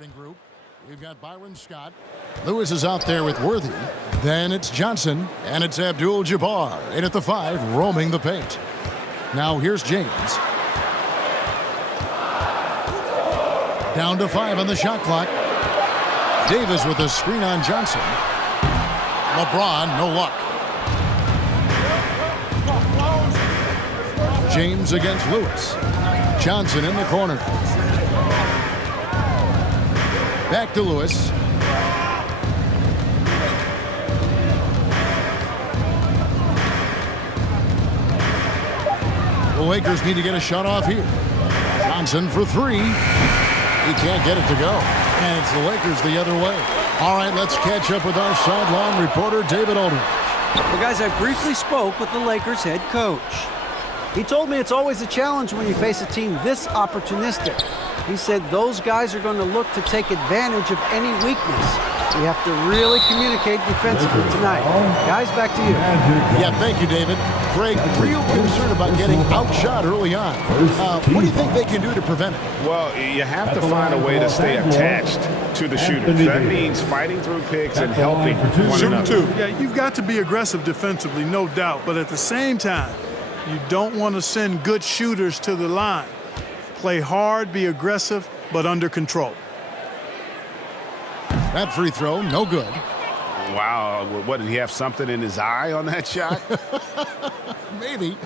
starting group. We've got Byron Scott. Lewis is out there with Worthy. Then it's Johnson, and it's Abdul-Jabbar in at the 5, roaming the paint. Now here's James. Down to 5 on the shot clock. Davis with a screen on Johnson. LeBron, no luck. James against Lewis. Johnson in the corner. Back to Lewis. The Lakers need to get a shot off here. Johnson for 3. He can't get it to go. And it's the Lakers the other way. All right, let's catch up with our sideline reporter, David Aldridge. Well, guys, I briefly spoke with the Lakers head coach. He told me it's always a challenge when you face a team this opportunistic. He said those guys are going to look to take advantage of any weakness. We have to really communicate defensively tonight. Guys, back to you. Yeah, thank you, David. Greg, real concern about getting outshot early on. What do you think they can do to prevent it? Well, you have to find a way to stay attached to the shooters. That means fighting through picks and helping one another. Yeah, you've got to be aggressive defensively, no doubt. But at the same time, you don't want to send good shooters to the line. Play hard, be aggressive, but under control. That free throw, no good. Wow, what, did he have something in his eye on that shot? Maybe.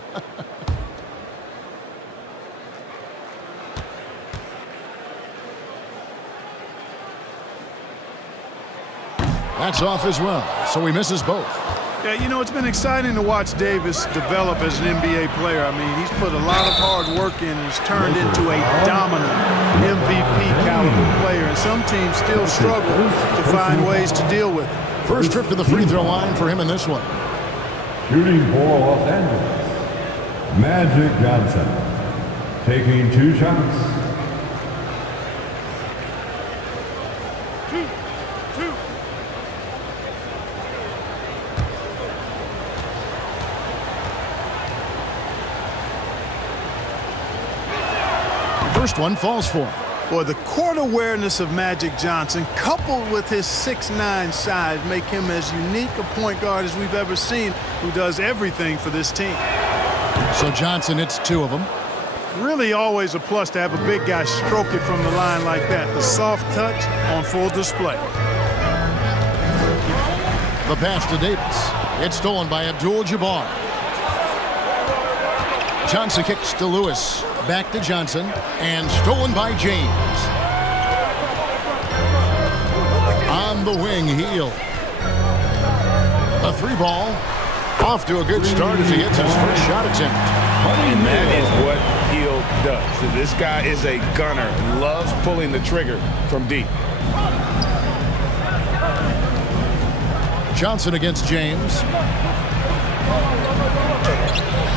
That's off as well, so he misses both. Yeah, you know, it's been exciting to watch Davis develop as an NBA player. I mean, he's put a lot of hard work in and he's turned into a dominant MVP caliber player. And some teams still struggle to find ways to deal with it. First trip to the free throw line for him in this one. Shooting for Los Angeles, Magic Johnson, taking 2 shots. First one falls for him. Boy, the court awareness of Magic Johnson, coupled with his 6'9" size, make him as unique a point guard as we've ever seen, who does everything for this team. So Johnson hits 2 of them. Really always a plus to have a big guy stroke it from the line like that. The soft touch on full display. The pass to Davis. It's stolen by Abdul-Jabbar. Johnson kicks to Lewis. Back to Johnson, and stolen by James. On the wing, Hield. A 3-ball. Off to a good start as he hits his first shot attempt. And that is what Hield does. So this guy is a gunner, loves pulling the trigger from deep. Johnson against James.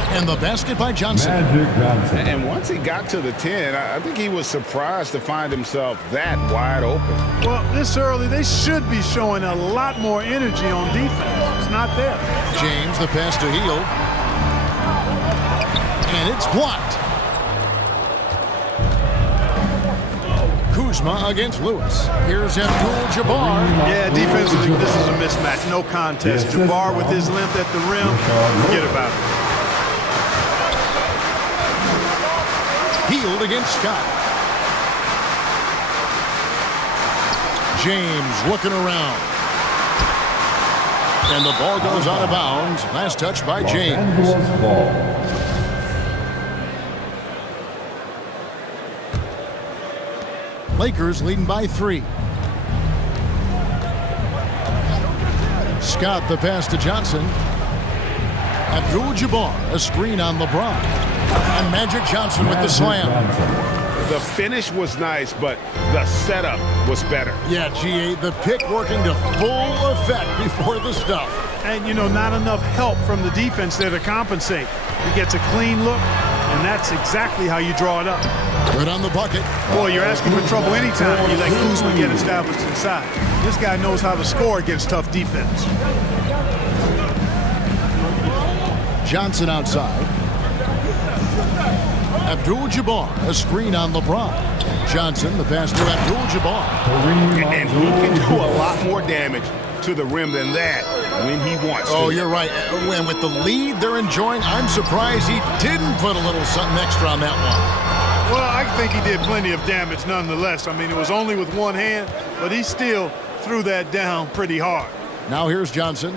And the basket by Johnson. Magic Johnson. And once he got to the 10, I think he was surprised to find himself that wide open. Well, this early, they should be showing a lot more energy on defense. It's not there. James, the pass to Hield. And it's blocked. Kuzma against Lewis. Here's Abdul-Jabbar. Yeah, defensively, this is a mismatch. No contest. Jabbar with his length at the rim, forget about it. Hield against Scott. James looking around. And the ball goes out of bounds. Last touch by James. Lakers leading by 3. Scott the pass to Johnson. Abdul-Jabbar, a screen on LeBron. And Magic Johnson with the slam. The finish was nice, but the setup was better. Yeah, GA, the pick working to full effect before the stuff. And, you know, not enough help from the defense there to compensate. He gets a clean look, and that's exactly how you draw it up. Good on the bucket. Boy, you're asking for trouble anytime you let Kuzma get established inside. This guy knows how to score against tough defense. Johnson outside. Abdul-Jabbar, a screen on LeBron. Johnson, the pass to Abdul-Jabbar. And he can do a lot more damage to the rim than that when he wants to. Oh, you're right. And with the lead they're enjoying, I'm surprised he didn't put a little something extra on that one. Well, I think he did plenty of damage nonetheless. I mean, it was only with one hand, but he still threw that down pretty hard. Now here's Johnson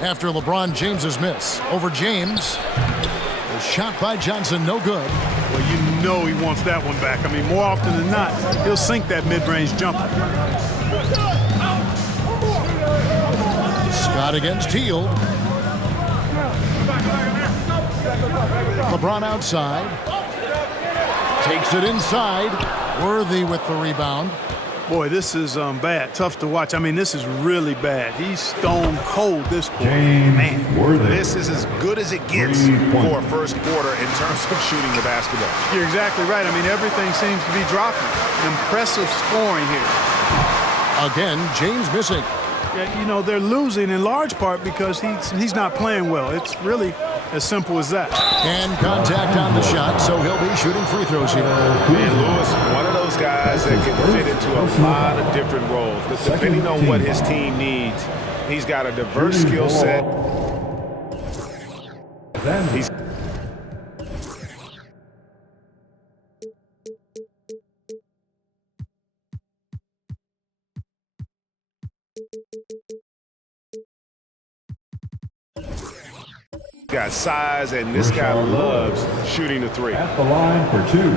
after LeBron James's miss. Over James. A shot by Johnson, no good. Well, you know he wants that one back. I mean, more often than not, he'll sink that mid-range jumper. Scott against Hield. LeBron outside. Takes it inside. Worthy with the rebound. Boy, this is bad. Tough to watch. I mean, this is really bad. He's stone cold this quarter. James Worthy. This is as good as it gets for a first quarter in terms of shooting the basketball. You're exactly right. I mean, everything seems to be dropping. Impressive scoring here. Again, James missing. Yeah, you know, they're losing in large part because he's not playing well. It's really as simple as that. And contact on the shot, so he'll be shooting free throws here. And Lewis, one of those guys that can fit into a lot of different roles. But depending on what his team needs, he's got a diverse skill set. He's got size, and this guy loves shooting the three. At the line for two.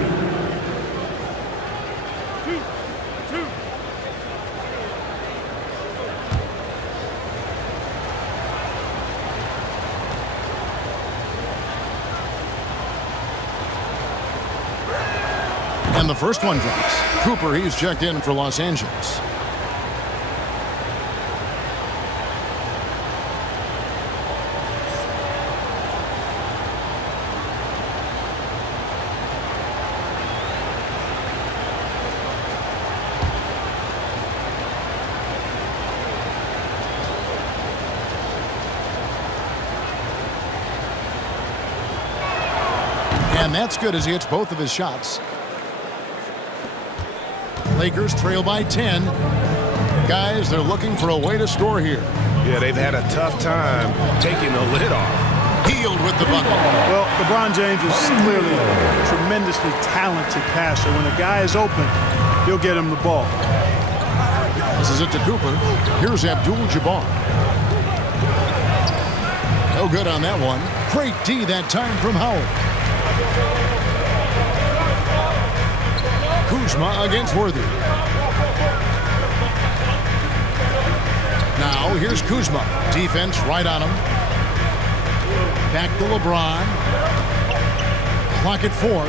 And the first one drops. Cooper, he's checked in for Los Angeles. And that's good as he hits both of his shots. Lakers trail by 10. Guys, they're looking for a way to score here. Yeah, they've had a tough time taking the lid off. Hield with the bucket. Well, LeBron James is clearly a tremendously talented passer. When a guy is open, he'll get him the ball. This is it to Cooper. Here's Abdul-Jabbar. No good on that one. Great D that time from Howard. Kuzma against Worthy. Now here's Kuzma. Defense right on him. Back to LeBron. Clock at 4.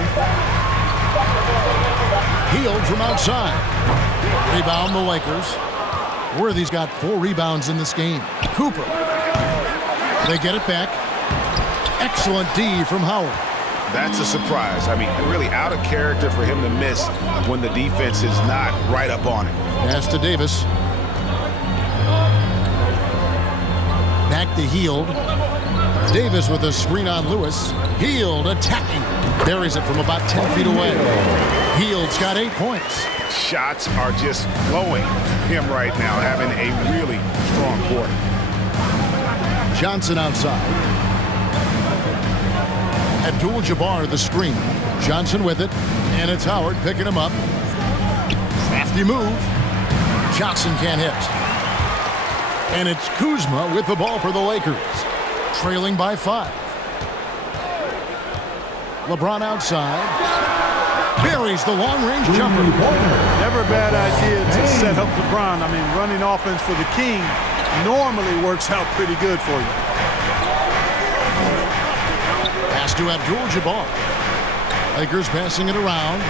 Hield from outside. Rebound the Lakers. Worthy's got 4 rebounds in this game. Cooper. They get it back. Excellent D from Howard. That's a surprise. I mean, really out of character for him to miss when the defense is not right up on him. Pass to Davis. Back to Hield. Davis with a screen on Lewis. Hield attacking. Buries it from about 10 feet away. Hield's got 8 points. Shots are just flowing for him right now, having a really strong quarter. Johnson outside. Abdul-Jabbar the screen. Johnson with it. And it's Howard picking him up. Crafty move. Johnson can't hit. And it's Kuzma with the ball for the Lakers. Trailing by 5. LeBron outside. Buries the long-range jumper. Never a bad idea to set up LeBron. I mean, running offense for the King normally works out pretty good for you. Pass to Abdul-Jabbar. Lakers passing it around.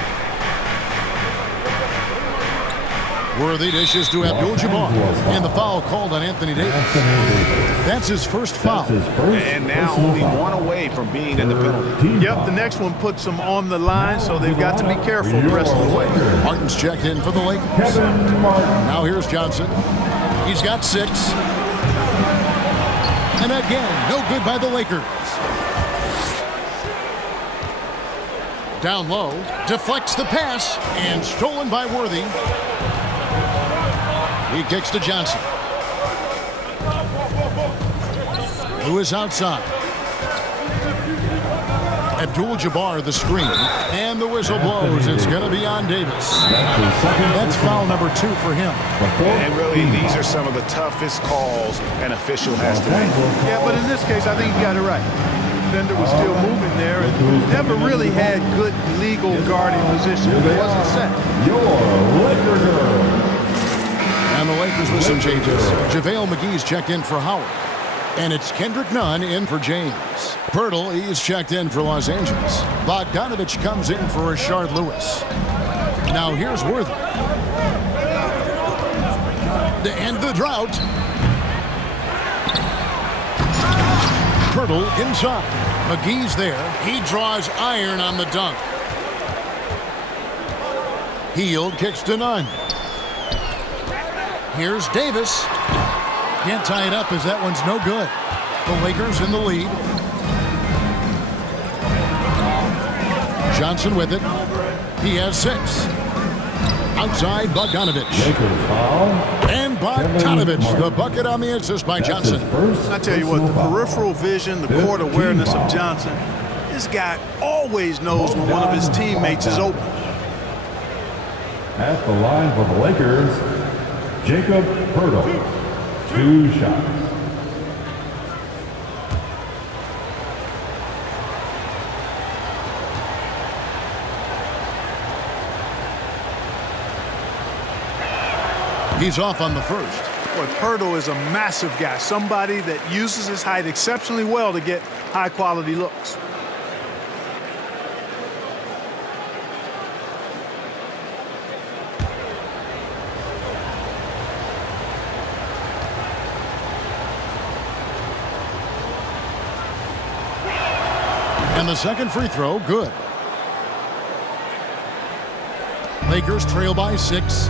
Worthy dishes to Abdul-Jabbar. And the foul called on Anthony Davis. That's his first foul. And now only one away from being in the penalty. Yep, the next one puts them on the line, so they've got to be careful the rest of the way. Martin's checked in for the Lakers. Now here's Johnson. He's got 6. And again, no good by the Lakers. Down low, deflects the pass, and stolen by Worthy. He kicks to Johnson. Lewis outside. Abdul-Jabbar the screen, and the whistle blows. It's going to be on Davis. That's foul number 2 for him. And really, these are some of the toughest calls an official has to make. Yeah, but in this case, I think he got it right. The defender was still moving there and never really had good legal guarding position. It wasn't set. Your Laker girl. And the Lakers with some changes. JaVale McGee's checked in for Howard. And it's Kendrick Nunn in for James. Pirtle, he's checked in for Los Angeles. Bogdanovich comes in for Rashard Lewis. Now here's Worthy. To end the drought. Pirtle inside. McGee's there. He draws iron on the dunk. Hield kicks to Nunn. Here's Davis. Can't tie it up as that one's no good. The Lakers in the lead. Johnson with it. He has 6. Outside Bogdanovich. Lakers foul. And Bogdanovich, the bucket on the assist by Johnson. I tell you what, the peripheral vision, the court awareness of Johnson, this guy always knows when one of his teammates is open. At the line for the Lakers, Jacob Pirtle. 2 shots. He's off on the first. But Pirtle is a massive guy, somebody that uses his height exceptionally well to get high-quality looks. And the second free throw, good. Lakers trail by 6.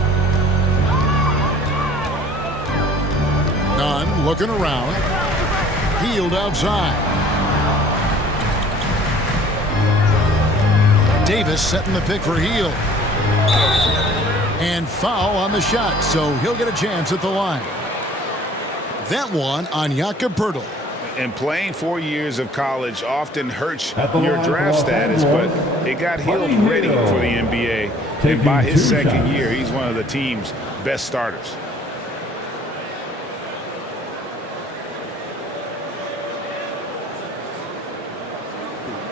Nunn looking around. Hield outside. Davis setting the pick for Hield. And foul on the shot, so he'll get a chance at the line. That one on Jakob Pirtle. And playing 4 years of college often hurts your draft status, but it got Hield ready for the NBA. And by his second year, he's one of the team's best starters.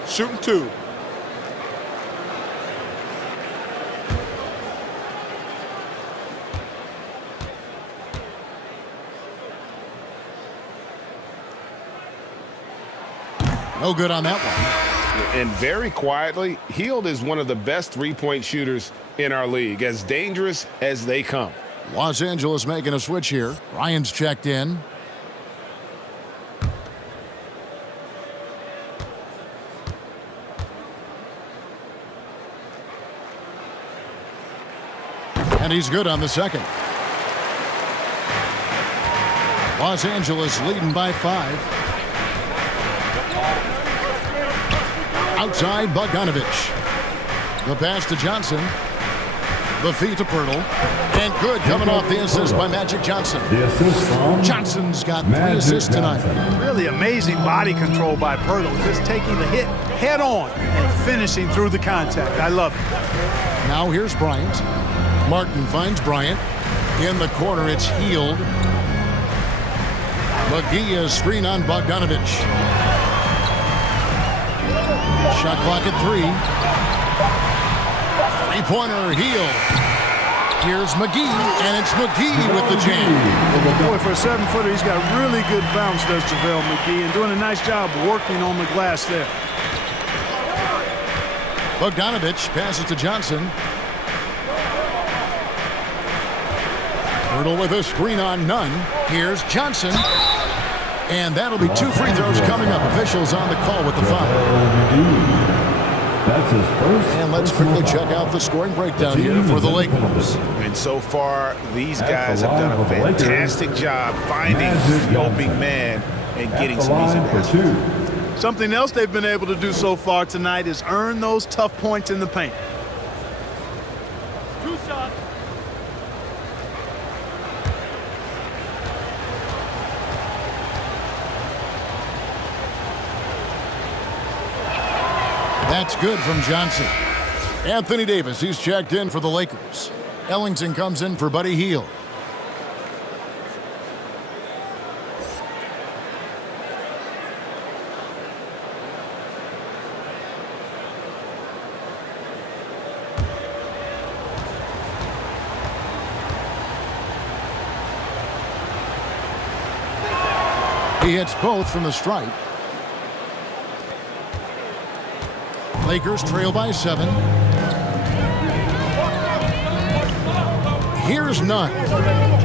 Shooting 2. No good on that one. And very quietly, Hield is one of the best three-point shooters in our league, as dangerous as they come. Los Angeles making a switch here. Ryan's checked in. And he's good on the second. Los Angeles leading by 5. Outside Bogdanovich. The pass to Johnson. The feed to Pirtle. And good coming off the assist by Magic Johnson. The assist from Johnson's got 3 assists tonight. Really amazing body control by Pirtle, just taking the hit head on and finishing through the contact. I love it. Now here's Bryant. Martin finds Bryant. In the corner, it's Hield. McGee is screen on Bogdanovich. Shot clock at 3. Three-pointer, Hield. Here's McGee, and it's McGee with the jam. Boy, for a 7-footer, he's got really good bounce, does JaVale McGee, and doing a nice job working on the glass there. Bogdanovich passes to Johnson. Pirtle with a screen on Nunn. Here's Johnson. And that'll be 2 free throws coming up. Officials on the call with the foul. That's his first. And let's quickly check out the scoring breakdown here for the Lakers. And so far, these guys have done a fantastic job finding the opening man and getting some easy baskets. Something else they've been able to do so far tonight is earn those tough points in the paint. 2 shots. That's good from Johnson. Anthony Davis, he's checked in for the Lakers. Ellington comes in for Buddy Hield. He hits both from the stripe. Lakers trail by 7. Here's Nunn.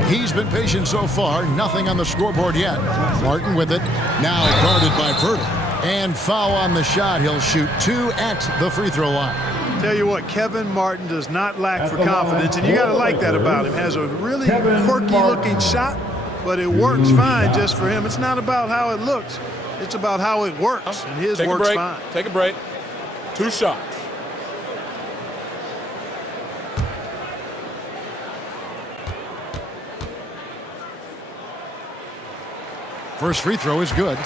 He's been patient so far. Nothing on the scoreboard yet. Martin with it. Now guarded by Vertil. And foul on the shot. He'll shoot 2 at the free throw line. Tell you what, Kevin Martin does not lack for confidence, and you got to like that about him. Has a really quirky-looking shot, but it works fine just for him. It's not about how it looks. It's about how it works, and his works fine. Take a break. 2 shots. First free throw is good.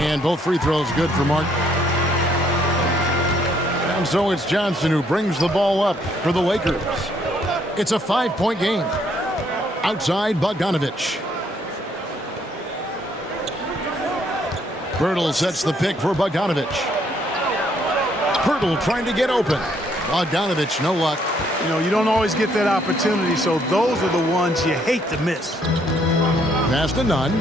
And both free throws good for Martin. And so it's Johnson who brings the ball up for the Lakers. It's a 5-point game. Outside, Bogdanovich. Vertil sets the pick for Bogdanovich. Vertil trying to get open. Bogdanovich, no luck. You know, you don't always get that opportunity, so those are the ones you hate to miss. Pass to Nunn.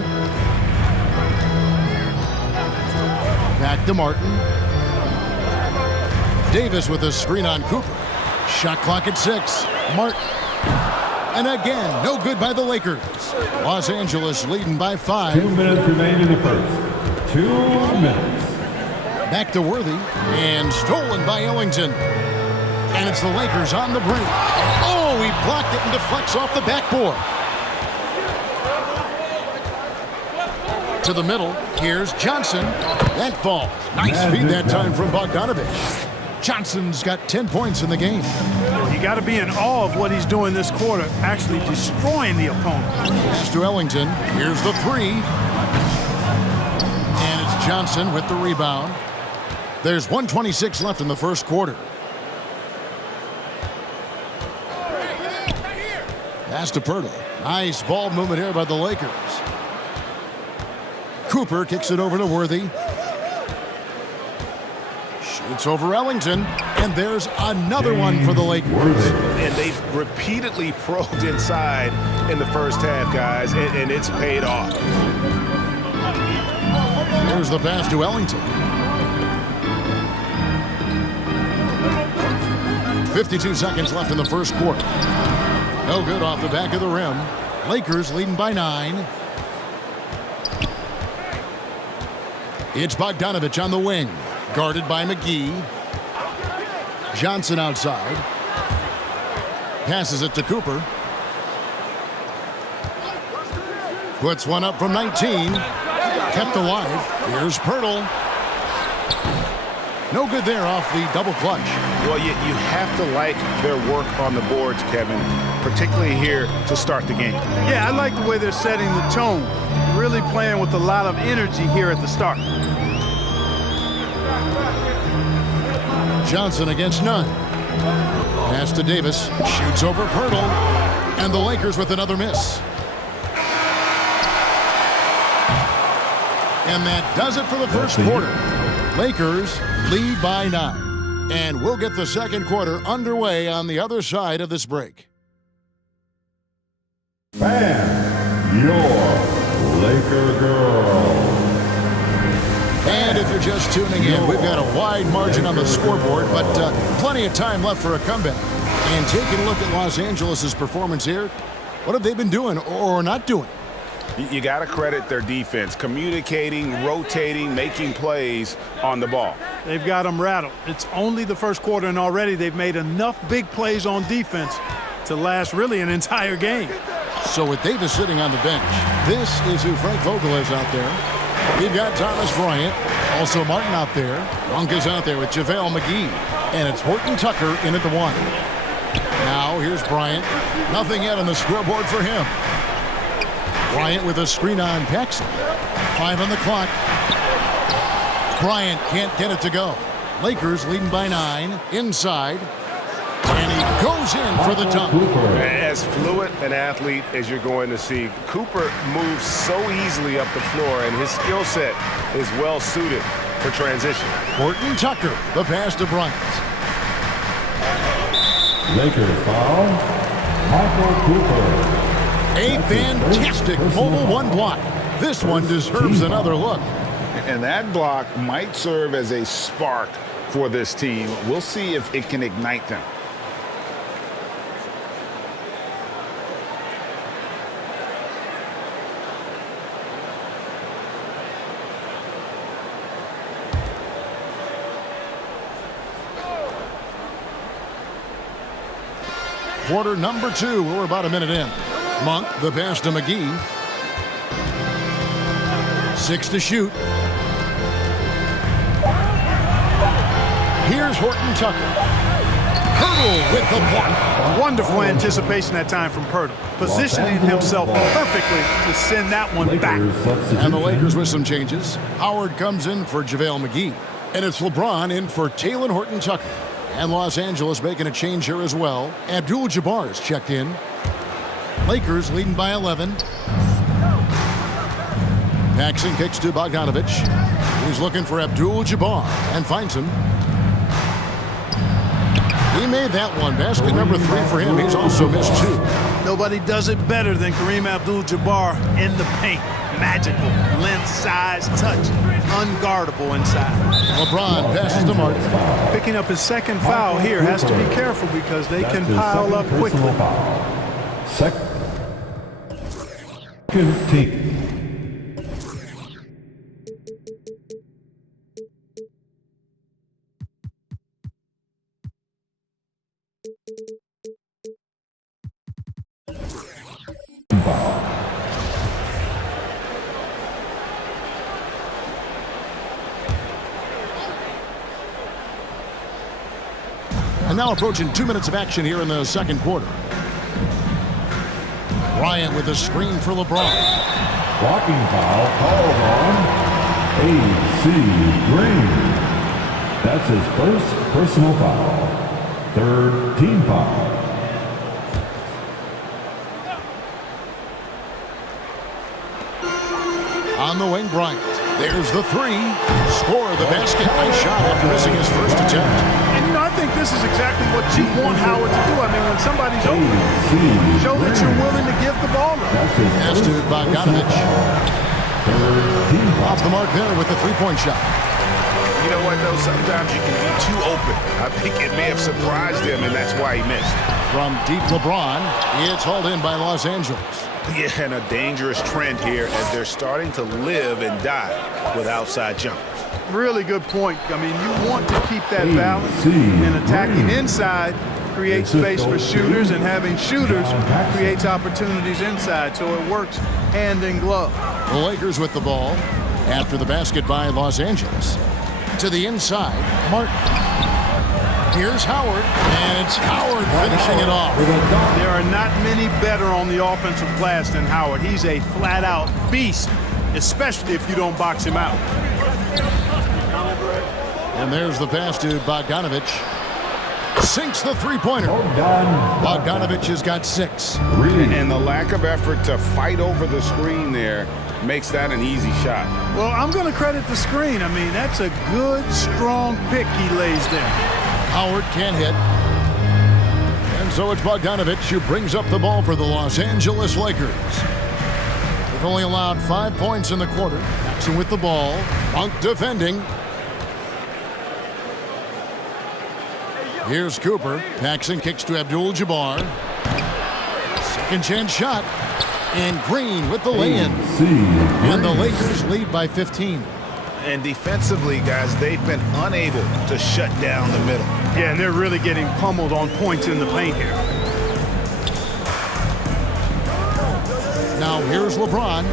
Back to Martin. Davis with a screen on Cooper. Shot clock at 6. Martin. And again, no good by the Lakers. Los Angeles leading by 5. 2 minutes remain in the first. 2 minutes. Back to Worthy. And stolen by Ellington. And it's the Lakers on the brink. Oh, he blocked it and deflects off the backboard. To the middle. Here's Johnson. That falls. Nice feed that time from Bogdanovich. Johnson's got 10 points in the game. You got to be in awe of what he's doing this quarter, actually destroying the opponent. Pass to Ellington. Here's the 3. And it's Johnson with the rebound. There's 1:26 left in the first quarter. Pass to Vertil. Nice ball movement here by the Lakers. Cooper kicks it over to Worthy. Shoots over Ellington. And there's another one for the Lakers. And they've repeatedly probed inside in the first half, guys, and it's paid off. Here's the pass to Ellington. 52 seconds left in the first quarter. No good off the back of the rim. Lakers leading by 9. It's Bogdanovich on the wing. Guarded by McGee. Johnson outside. Passes it to Cooper. Puts one up from 19. Kept alive. Here's Vertil. No good there off the double clutch. Well, you have to like their work on the boards, Kevin, particularly here to start the game. Yeah, I like the way they're setting the tone. Really playing with a lot of energy here at the start. Johnson against Nunn. Pass to Davis. Shoots over Vertil. And the Lakers with another miss. And that does it for the first quarter. Lakers lead by 9. And we'll get the second quarter underway on the other side of this break. Fan, your Laker girl. And if you're just tuning in, we've got a wide margin on the scoreboard, but plenty of time left for a comeback. And taking a look at Los Angeles' performance here, what have they been doing or not doing? You got to credit their defense, communicating, rotating, making plays on the ball. They've got them rattled. It's only the first quarter, and already they've made enough big plays on defense to last really an entire game. So with Davis sitting on the bench, this is who Frank Vogel is out there. We've got Thomas Bryant, also Martin out there. Monk is out there with JaVale McGee. And it's Horton Tucker in at the 1. Now here's Bryant. Nothing yet on the scoreboard for him. Bryant with a screen on Paxson. 5 on the clock. Bryant can't get it to go. Lakers leading by 9. Inside. And he goes in for the dunk. As fluid an athlete as you're going to see, Cooper moves so easily up the floor, and his skill set is well suited for transition. Horton Tucker, the pass to Bryant. Lakers foul. Michael Cooper. A fantastic mobile 1 block. This one deserves another look. And that block might serve as a spark for this team. We'll see if it can ignite them. Quarter number 2. We're about a minute in. Monk, the pass to McGee. 6 to shoot. Here's Horton Tucker. Hurdle with the block. Wonderful anticipation that time from Pirtle, positioning himself perfectly to send that one back. And the Lakers with some changes. Howard comes in for JaVale McGee. And it's LeBron in for Talen Horton Tucker. And Los Angeles making a change here as well. Abdul-Jabbar is checked in. Lakers leading by 11. Paxson kicks to Bogdanovich. He's looking for Abdul-Jabbar and finds him. He made that one. Basket number 3 for him. He's also missed 2. Nobody does it better than Kareem Abdul-Jabbar in the paint. Magical. Length, size, touch. Unguardable inside. LeBron passes to Martin. Picking up his second foul here. Has to be careful because they can pile up quickly. Second team. And now approaching 2 minutes of action here in the second quarter. Bryant with a screen for LeBron. Blocking foul called on A.C. Green. That's his first personal foul. Third team foul. On the wing, Bryant. There's the 3. Score the basket. Nice shot after missing his first attempt. And, you know, I think this is exactly what you want Howard to do. I mean, when somebody's open, show that you're willing to give the ball up. Pass to Bogdanovich. Off the mark there with the 3-point shot. You know what, though? Sometimes you can be too open. I think it may have surprised him, and that's why he missed. From deep LeBron, it's hauled in by Los Angeles. Yeah, and a dangerous trend here as they're starting to live and die with outside jumpers. Really good point. I mean, you want to keep that balance, and attacking inside creates space for shooters, and having shooters creates opportunities inside, so it works hand in glove. The Lakers with the ball after the basket by Los Angeles. To the inside, Martin. Here's Howard, and it's Howard finishing it off. There are not many better on the offensive glass than Howard. He's a flat-out beast, especially if you don't box him out. And there's the pass to Bogdanovich. Sinks the 3-pointer. Bogdanovich has got 6. And the lack of effort to fight over the screen there makes that an easy shot. Well, I'm going to credit the screen. I mean, that's a good, strong pick he lays there. Howard can't hit. And so it's Bogdanovich who brings up the ball for the Los Angeles Lakers. They've only allowed 5 points in the quarter. Paxson with the ball. Monk defending. Here's Cooper. Paxson kicks to Abdul-Jabbar. Second chance shot. And Green with the lay-in. And the Lakers lead by 15. And defensively, guys, they've been unable to shut down the middle. Yeah, and they're really getting pummeled on points in the paint here. Now here's LeBron.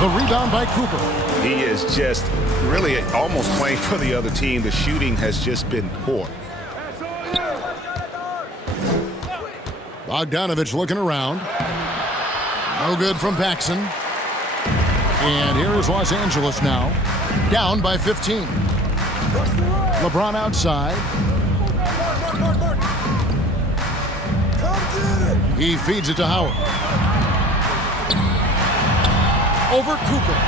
The rebound by Cooper. He is just really almost playing for the other team. The shooting has just been poor. Bogdanovich looking around. No good from Paxson. And here is Los Angeles now. Down by 15. LeBron outside. He feeds it to Howard. Over Cooper.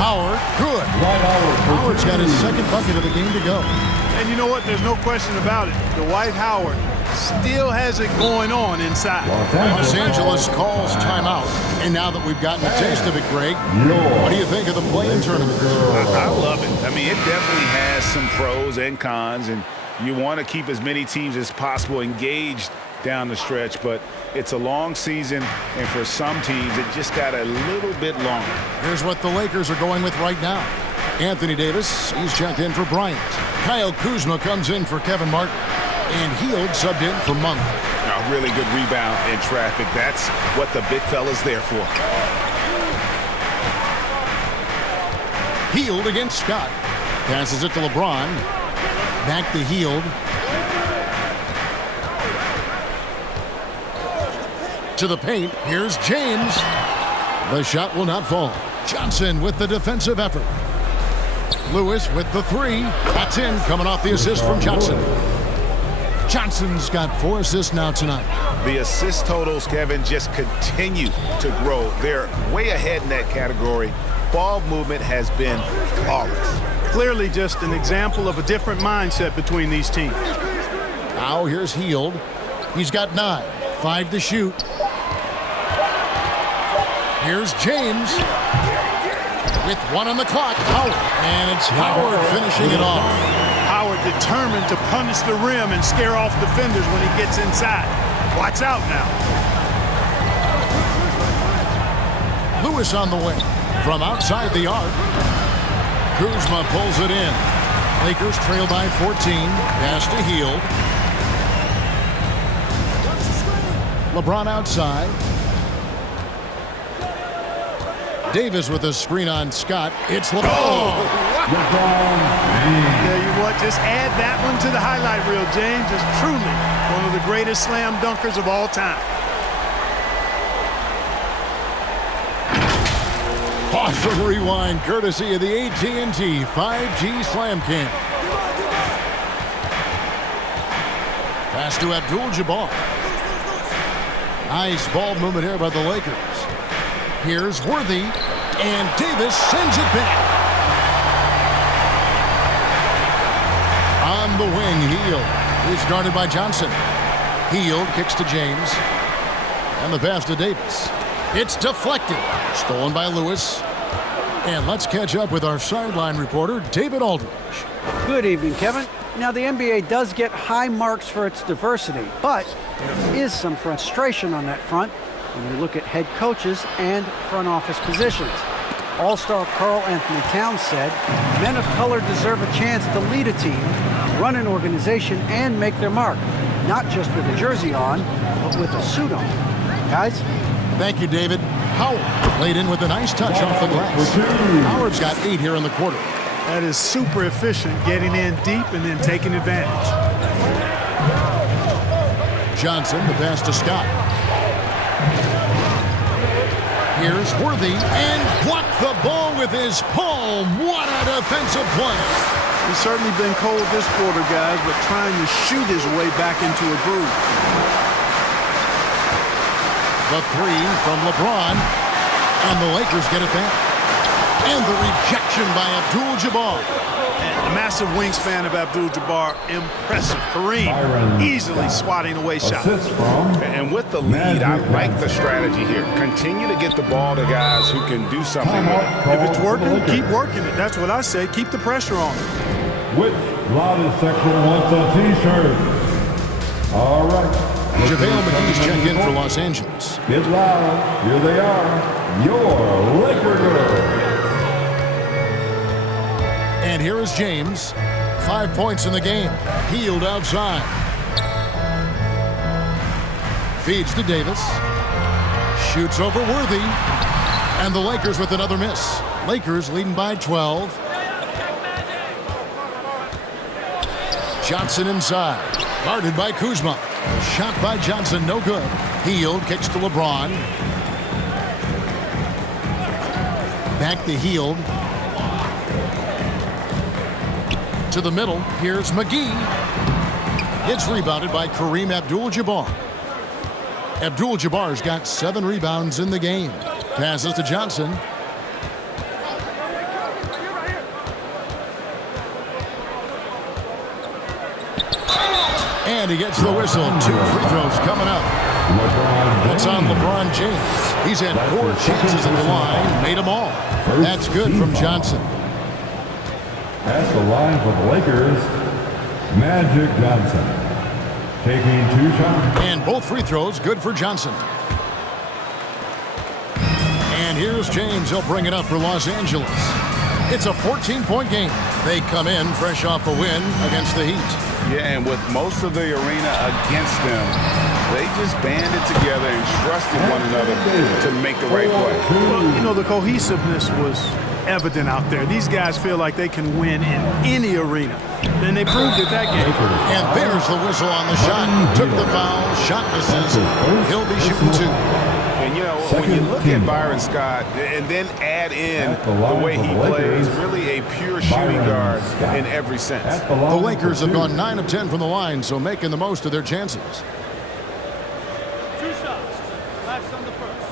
Howard, good. Howard's got his second bucket of the game to go. And you know what? There's no question about it. Dwight Howard still has it going on inside. Los Angeles calls timeout. And now that we've gotten a taste of it, Greg, what do you think of the play-in tournament? I love it. I mean, it definitely has some pros and cons, and you want to keep as many teams as possible engaged down the stretch, but it's a long season, and for some teams, it just got a little bit longer. Here's what the Lakers are going with right now. Anthony Davis, he's checked in for Bryant. Kyle Kuzma comes in for Kevin Martin. And Hield subbed in for Monk. A really good rebound in traffic. That's what the big fella's there for. Hield against Scott. Passes it to LeBron. Back to Hield. To the paint. Here's James. The shot will not fall. Johnson with the defensive effort. Lewis with the three. That's in, coming off the assist from Johnson. Johnson's got 4 assists now tonight. The assist totals, Kevin, just continue to grow. They're way ahead in that category. Ball movement has been flawless. Clearly just an example of a different mindset between these teams. Now here's Hield. He's got 9. 5 to shoot. Here's James. With 1 on the clock. Howard. And it's Howard finishing it off. Howard determined to punish the rim and scare off defenders when he gets inside. Watch out now. Lewis on the wing. From outside the arc. Kuzma pulls it in. Lakers trail by 14. Pass to Hield. LeBron outside. Davis with a screen on Scott. It's LeBron. Oh, tell you what, just add that one to the highlight reel. James is truly one of the greatest slam dunkers of all time. Awesome rewind courtesy of the AT&T 5G Slam Cam. Pass to Abdul-Jabbar. Nice ball movement here by the Lakers. Here's Worthy, and Davis sends it back. On the wing, Hield. He's guarded by Johnson. Hield kicks to James. And the pass to Davis. It's deflected. Stolen by Lewis. And let's catch up with our sideline reporter, David Aldridge. Good evening, Kevin. Now, the NBA does get high marks for its diversity, but there is some frustration on that front when you look at head coaches and front office positions. All-star Karl Anthony Towns said, men of color deserve a chance to lead a team, run an organization, and make their mark, not just with a jersey on, but with a suit on. Guys? Thank you, David. Howard laid in with a nice touch off the glass. Howard's got 8 here in the quarter. That is super efficient, getting in deep and then taking advantage. Johnson, the pass to Scott. Here's Worthy, and blocked the ball with his palm. What a defensive play. He's certainly been cold this quarter, guys, but trying to shoot his way back into a groove. The three from LeBron, and the Lakers get it back. And the rejection by Abdul-Jabbar. And the massive wingspan of Abdul-Jabbar, impressive. Kareem easily swatting away shots. And with the lead, I like the strategy here. Continue to get the ball to guys who can do something with it. If it's working, keep working it. That's what I say. Keep the pressure on. With Loudest section wants a t-shirt. All right. JaVale McGee's checked in for Los Angeles. Get loud. Here they are. Your Laker girls. And here is James. 5 points in the game. Healed outside. Feeds to Davis. Shoots over Worthy. And the Lakers with another miss. Lakers leading by 12. Johnson inside. Guarded by Kuzma. Shot by Johnson, no good. Hield kicks to LeBron. Back to Hield. To the middle. Here's McGee. It's rebounded by Kareem Abdul-Jabbar. Abdul-Jabbar's got 7 rebounds in the game. Passes to Johnson. And he gets the whistle. 2 free throws coming up. That's on LeBron James. He's had 4 chances at the line, made them all. That's good from Johnson. That's the line for the Lakers. Magic Johnson taking 2 shots. And both free throws good for Johnson. And here's James. He'll bring it up for Los Angeles. It's a 14-point game. They come in fresh off a win against the Heat. Yeah, and with most of the arena against them, they just banded together and trusted one another to make the right play. Well, you know, the cohesiveness was evident out there. These guys feel like they can win in any arena. And they proved it that game. And there's the whistle on the shot. Took the foul. Shot misses. He'll be shooting 2. And, you know, when you look at Byron Scott and then add in the way he plays, really a pure shooting guard in every sense. The Lakers have gone 9 of 10 from the line, so making the most of their chances. 2 shots. Last on the first.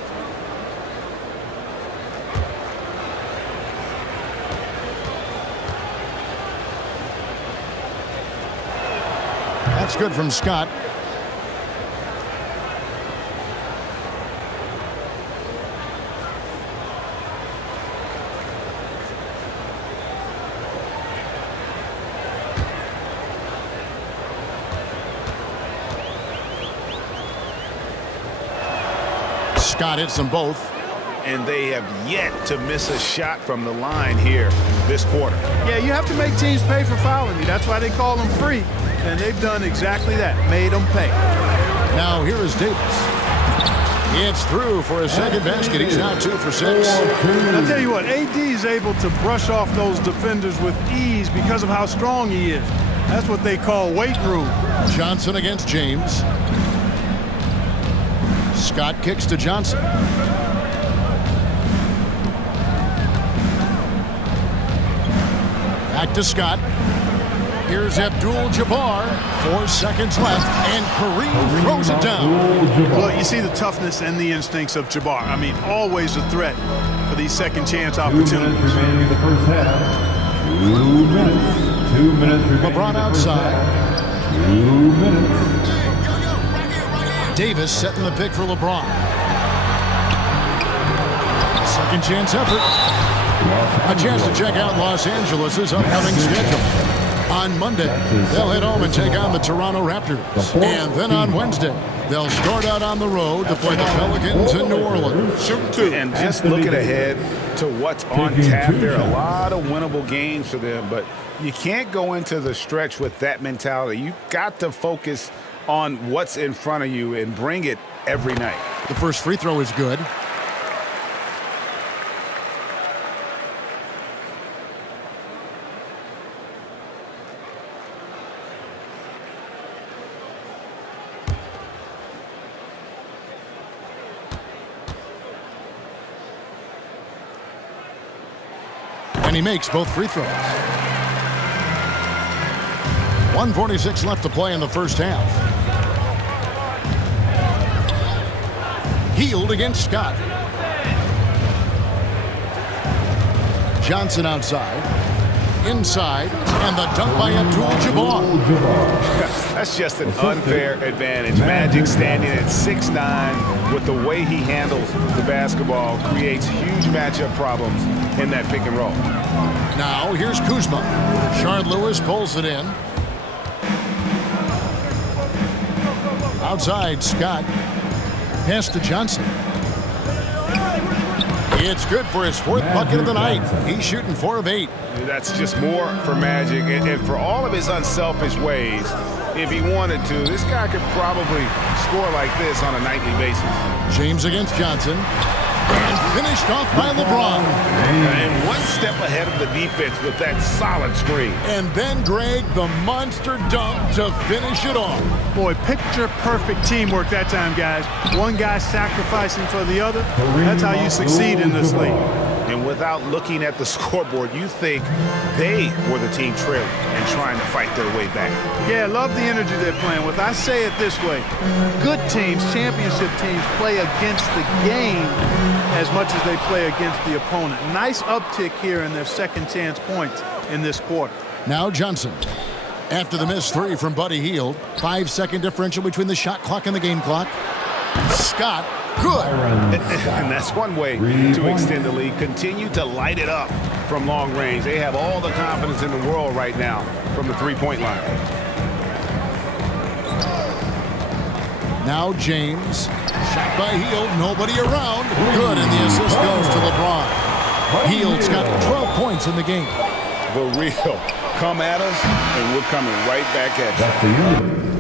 That's good from Scott. Scott hits them both. And they have yet to miss a shot from the line here this quarter. Yeah, you have to make teams pay for fouling you. That's why they call them free. And they've done exactly that, made them pay. Now here is Davis. It's through for a second basket. He's now 2 for 6. And I'll tell you what, AD is able to brush off those defenders with ease because of how strong he is. That's what they call weight room. Johnson against James. Scott kicks to Johnson. Back to Scott. Here's Abdul-Jabbar. 4 seconds left, and Kareem throws it down. Well, you see the toughness and the instincts of Jabbar. I mean, always a threat for these second chance 2 opportunities. minutes remaining in the first half. 2 minutes. 2 minutes remaining. LeBron in the first outside. half. 2 minutes. Davis setting the pick for LeBron. Second chance effort. A chance to check out Los Angeles' upcoming schedule. On Monday, they'll head home and take on the Toronto Raptors. And then on Wednesday, they'll start out on the road to play the Pelicans in New Orleans. Shoot 2. And just looking ahead to what's on tap, there are a lot of winnable games for them, but you can't go into the stretch with that mentality. You've got to focus on what's in front of you and bring it every night. The first free throw is good. And he makes both free throws. 1:46 left to play in the first half. Hield against Scott. Johnson outside. inside, and the dunk by Abdul-Jabbar. That's just an unfair advantage. Magic standing at 6'9", with the way he handles the basketball, creates huge matchup problems in that pick and roll. Now here's Kuzma. Shard Lewis pulls it in. Outside, Scott. Pass to Johnson. It's good for his 4th bucket of the night. He's shooting 4 of 8. That's just more for Magic, and for all of his unselfish ways, if he wanted to, this guy could probably score like this on a nightly basis. James against Johnson. And finished off by LeBron. And one step ahead of the defense with that solid screen. And then Greg, the monster dunk to finish it off. Boy, picture-perfect teamwork that time, guys. One guy sacrificing for the other. That's how you succeed in this league. And without looking at the scoreboard, you think they were the team trailing and trying to fight their way back. Yeah, I love the energy they're playing with. I say it this way. Good teams, championship teams, play against the game as much as they play against the opponent. Nice uptick here in their second chance points in this quarter. Now Johnson. After the missed 3 from Buddy Hield, 5-second differential between the shot clock and the game clock. Scott, good. And that's one way to extend the lead. Continue to light it up from long range. They have all the confidence in the world right now from the three-point line. Now James. Shot by Hield, nobody around. Good, and the assist goes to LeBron. Hield's got 12 points in the game. The real come at us, and we're coming right back at you. That's the unit.